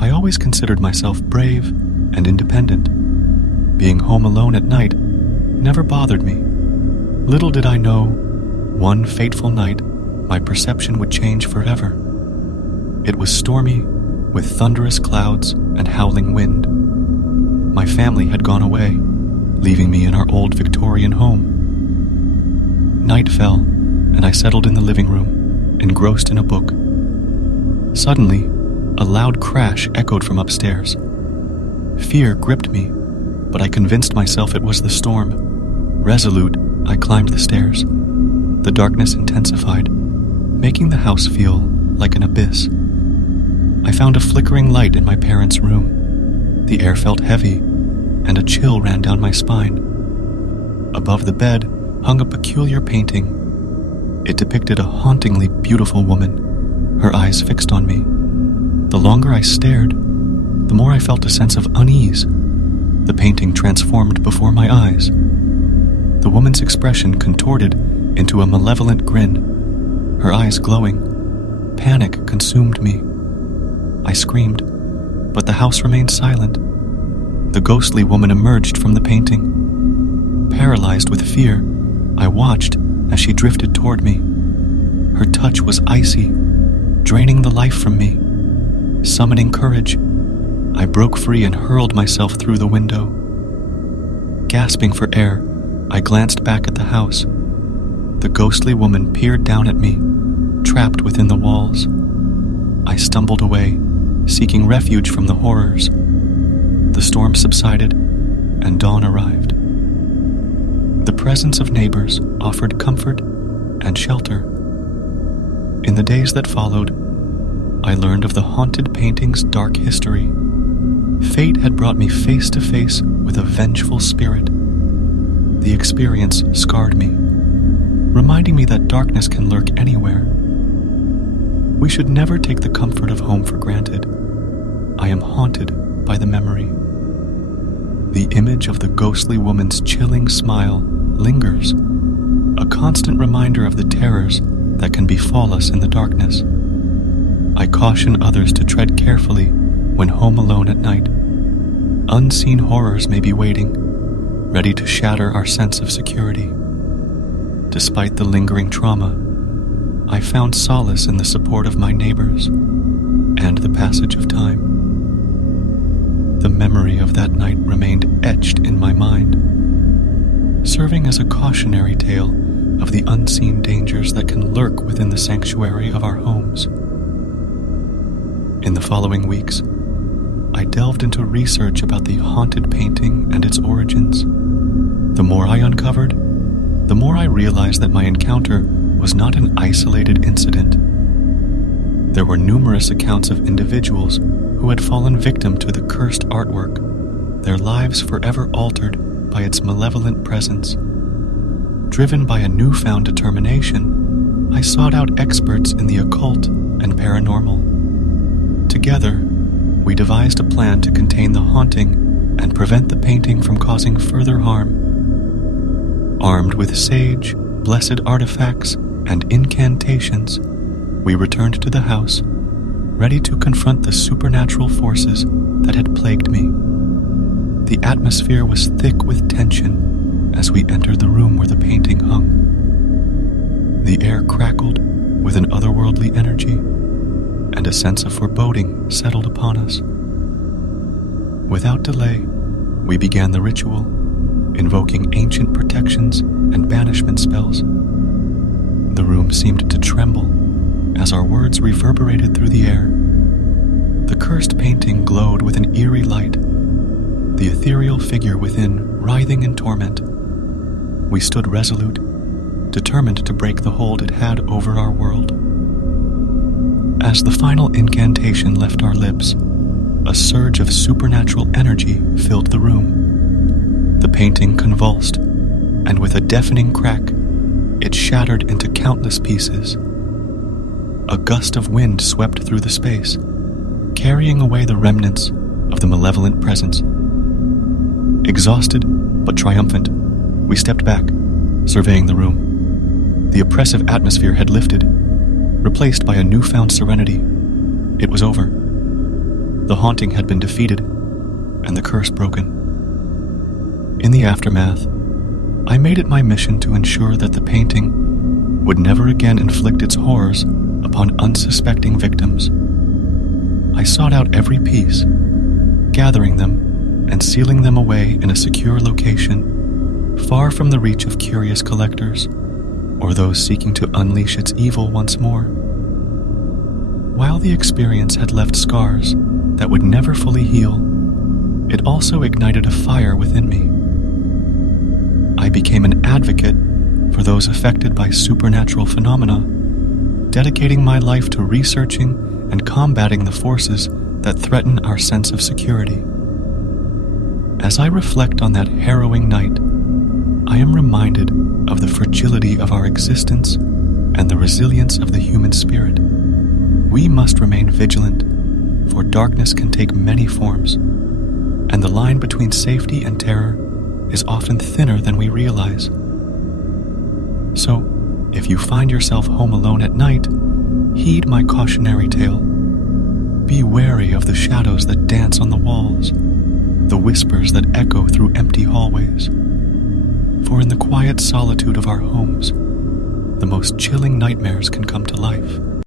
I always considered myself brave and independent. Being home alone at night never bothered me. Little did I know, one fateful night, my perception would change forever. It was stormy, with thunderous clouds and howling wind. My family had gone away, leaving me in our old Victorian home. Night fell, and I settled in the living room, engrossed in a book. Suddenly, a loud crash echoed from upstairs. Fear gripped me, but I convinced myself it was the storm. Resolute, I climbed the stairs. The darkness intensified, making the house feel like an abyss. I found a flickering light in my parents' room. The air felt heavy, and a chill ran down my spine. Above the bed hung a peculiar painting. It depicted a hauntingly beautiful woman, her eyes fixed on me. The longer I stared, the more I felt a sense of unease. The painting transformed before my eyes. The woman's expression contorted into a malevolent grin, her eyes glowing. Panic consumed me. I screamed, but the house remained silent. The ghostly woman emerged from the painting. Paralyzed with fear, I watched as she drifted toward me. Her touch was icy, draining the life from me. Summoning courage, I broke free and hurled myself through the window. Gasping for air, I glanced back at the house. The ghostly woman peered down at me, trapped within the walls. I stumbled away, seeking refuge from the horrors. The storm subsided, and dawn arrived. The presence of neighbors offered comfort and shelter. In the days that followed, I learned of the haunted painting's dark history. Fate had brought me face to face with a vengeful spirit. The experience scarred me, reminding me that darkness can lurk anywhere. We should never take the comfort of home for granted. I am haunted by the memory. The image of the ghostly woman's chilling smile lingers, a constant reminder of the terrors that can befall us in the darkness. I caution others to tread carefully when home alone at night. Unseen horrors may be waiting, ready to shatter our sense of security. Despite the lingering trauma, I found solace in the support of my neighbors and the passage of time. The memory of that night remained etched in my mind, serving as a cautionary tale of the unseen dangers that can lurk within the sanctuary of our homes. In the following weeks, I delved into research about the haunted painting and its origins. The more I uncovered, the more I realized that my encounter was not an isolated incident. There were numerous accounts of individuals who had fallen victim to the cursed artwork, their lives forever altered by its malevolent presence. Driven by a newfound determination, I sought out experts in the occult and paranormal. Together, we devised a plan to contain the haunting and prevent the painting from causing further harm. Armed with sage, blessed artifacts, and incantations, we returned to the house, ready to confront the supernatural forces that had plagued me. The atmosphere was thick with tension as we entered the room where the painting hung. The air crackled with an otherworldly energy, and a sense of foreboding settled upon us. Without delay, we began the ritual, invoking ancient protections and banishment spells. The room seemed to tremble as our words reverberated through the air. The cursed painting glowed with an eerie light, the ethereal figure within writhing in torment. We stood resolute, determined to break the hold it had over our world. As the final incantation left our lips, a surge of supernatural energy filled the room. The painting convulsed, and with a deafening crack, it shattered into countless pieces. A gust of wind swept through the space, carrying away the remnants of the malevolent presence. Exhausted but triumphant, we stepped back, surveying the room. The oppressive atmosphere had lifted, replaced by a newfound serenity. It was over. The haunting had been defeated, and the curse broken. In the aftermath, I made it my mission to ensure that the painting would never again inflict its horrors upon unsuspecting victims. I sought out every piece, gathering them and sealing them away in a secure location, far from the reach of curious collectors or those seeking to unleash its evil once more. While the experience had left scars that would never fully heal, it also ignited a fire within me. I became an advocate for those affected by supernatural phenomena, dedicating my life to researching and combating the forces that threaten our sense of security. As I reflect on that harrowing night, I am reminded of the fragility of our existence and the resilience of the human spirit. We must remain vigilant, for darkness can take many forms, and the line between safety and terror is often thinner than we realize. So, if you find yourself home alone at night, heed my cautionary tale. Be wary of the shadows that dance on the walls, the whispers that echo through empty hallways. For in the quiet solitude of our homes, the most chilling nightmares can come to life.